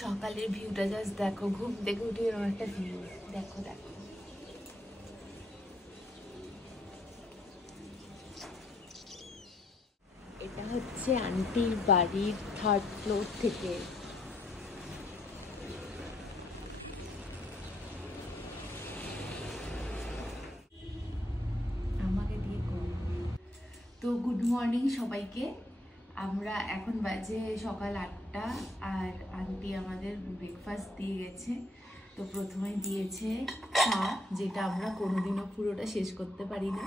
সকালের ভিউটা জাস্ট দেখো, ঘুম থেকে উঠে এরকম একটা ভিউ দেখো দেখো। এটা হচ্ছে আন্টির বাড়ির 3rd ফ্লোর থেকে। আমাকে দিয়ে তো গুড মর্নিং সবাইকে। আমরা এখন বাজে সকাল 8টা আর আন্টি আমাদের ব্রেকফাস্ট দিয়ে গেছে। তো প্রথমে দিয়েছে চা, যেটা আমরা কোনোদিনও পুরোটা শেষ করতে পারি না।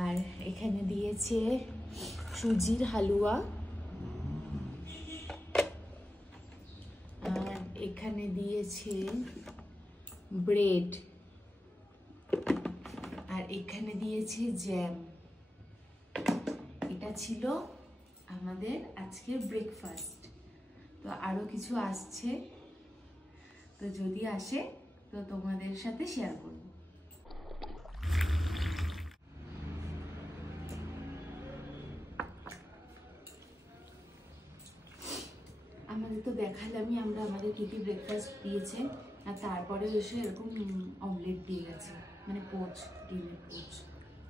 আর এখানে দিয়েছে সুজির হালুয়া, আর এখানে দিয়েছে ব্রেড, আর এখানে দিয়েছে জ্যাম। এটা ছিল আমাদের আজকের ব্রেকফাস্ট। তো আরো কিছু আসছে, তো যদি আসে তো তোমাদের সাথে শেয়ার করব। আমাদের তো দেখালামই আমরা আমাদের কি কি ব্রেকফাস্ট দিয়েছে, আর তারপরে এসে এরকম অমলেট দিয়ে গেছে, মানে পোচ, ডিমের পোচ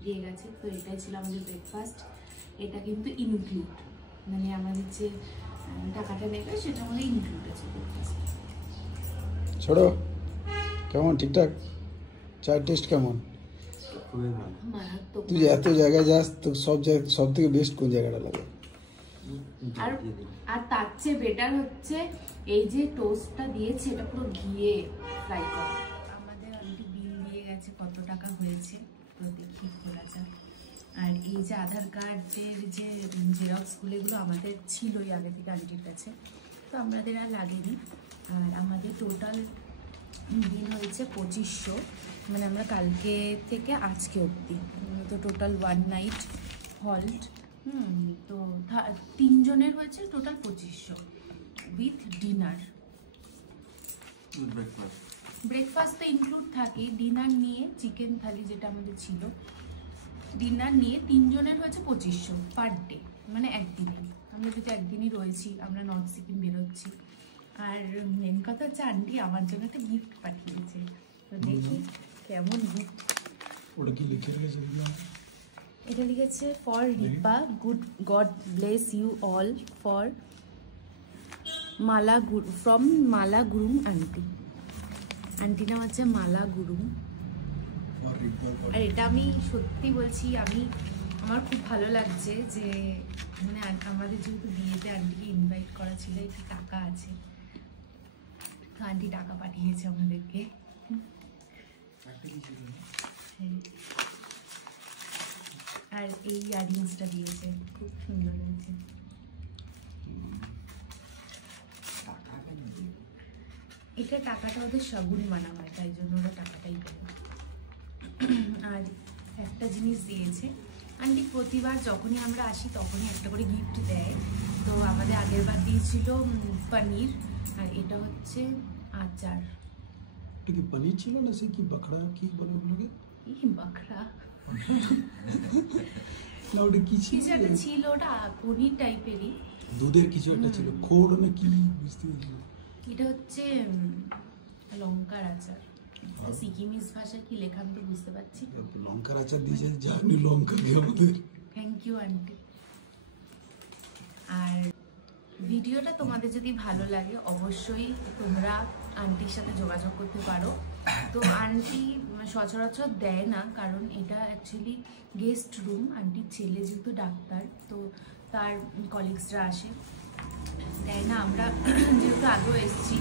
দিয়ে গেছে। তো এটাই ছিল আমাদের ব্রেকফাস্ট। এটা কিন্তু ইনক্লুড, মানে আমাদের যে টাকাটা নেবে সেটার মধ্যে ইনক্লুড আছে ব্রেকফাস্ট। ছোড়ো কেমন, ঠিকঠাক? চায়ের টেস্ট কেমন? তুই এত জায়গায় যাস, তো সব থেকে বেস্ট কোন জায়গাটা লাগে? আর তার চেয়ে বেটার হচ্ছে এই যে টোস্টটা দিয়েছে, এটা পুরো ঘিয়ে ফ্রাই করা। আমাদের আন্টি বিল দিয়ে গেছে কত টাকা হয়েছে, তো দেখি খোলা যাক। আর এই যে আধার কার্ডের যে জেরক্সগুলো, এগুলো আমাদের ছিলই আগে থেকে আন্টির কাছে, তো আমাদের আর লাগেনি। আর আমাদের টোটাল বিল হয়েছে 2500, মানে আমরা কালকে থেকে আজকে অবধি। তো টোটাল 1 নাইট হল্ট। তো 3 জনের হয়েছে টোটাল 2500 উইথ ডিনার। ব্রেকফাস্ট তো ইনক্লুড থাকে, ডিনার নিয়ে চিকেন থালি যেটা আমাদের ছিল, ডিনার নিয়ে 3 জনের হয়েছে 2500 পার ডে, মানে একদিনে। আমরা যদি একদিনই রয়েছি, আমরা নর্থ সিকিম বেরোচ্ছি। আর মেন কথা হচ্ছে আন্টি আমার জন্য একটা গিফট পাঠিয়েছে, তো দেখি কেমন গিফট। ওটা কি লিখে রেখেছে? এটা লিখেছে for Ripa, good God bless you all, for Mala from Mala Gurung aunty. Aunty নাম হচ্ছে মালা গুরুং। আর এটা আমি সত্যি বলছি, আমার খুব ভালো লাগছে যে মানে আমাদের যেহেতু বিয়েতে আন্টিকে ইনভাইট করা ছিল, একটু টাকা আছে, তো আন্টি টাকা পাঠিয়েছে আমাদেরকে। আর এই ইয়ারিংসটা দিয়েছে, খুব সুন্দর হয়েছে। এটা টাকাটা ওদের শগুন মানা হয়, তাই জন্য ওরা টাকাটাই দেবে। আর একটা জিনিস দিয়েছে আন্টি, প্রতিবার যখনই আমরা আসি তখনই একটা করে গিফট দেয়। তো আমাদের আগের বার দিয়েছিল পনির, আর এটা হচ্ছে আচার। এটা কি পনির ছিল না সে কি বকরা কি বলে ওগুলোকে? এই বকরা না, ওটা কি ছিল? কিছু একটা ছিল, ওটা পনির টাইপেরই, দুধের কিছু একটা ছিল, খোল না কি বুঝতে পারছি। এটা হচ্ছে লঙ্কার আচার। সিকিমিজ ভাষায় কি লেখা আমি তো বুঝতে পারছি। লঙ্কার আচার দিয়েছে, জানি লঙ্কা দিয়ে আমাদের। Thank you aunty. আর ভিডিওটা তোমাদের যদি ভালো লাগে অবশ্যই তোমরা আন্টির সাথে যোগাযোগ করতে পারো। তো আন্টি সচরাচর দেয় না, কারণ এটা অ্যাকচুয়ালি গেস্ট রুম। আন্টির ছেলে যেহেতু ডাক্তার, তো তার কলিগসরা আসে, দেয় না। আমরা যেহেতু আগেও এসেছি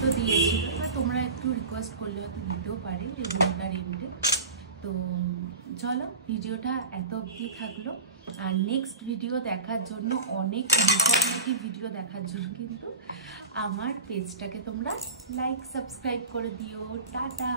তো দিয়েছি, বা তোমরা একটু রিকোয়েস্ট করলে হয়তো দিতেও পারে এই রুমটা রেন্টে। তো চলো, ভিডিওটা এত অবধি থাকলো। আর নেক্সট ভিডিও দেখার জন্য, অনেক ইনফরমেটিভ ভিডিও দেখার জন্য কিন্তু আমার পেজটাকে তোমরা লাইক সাবস্ক্রাইব করে দিও। টাটা।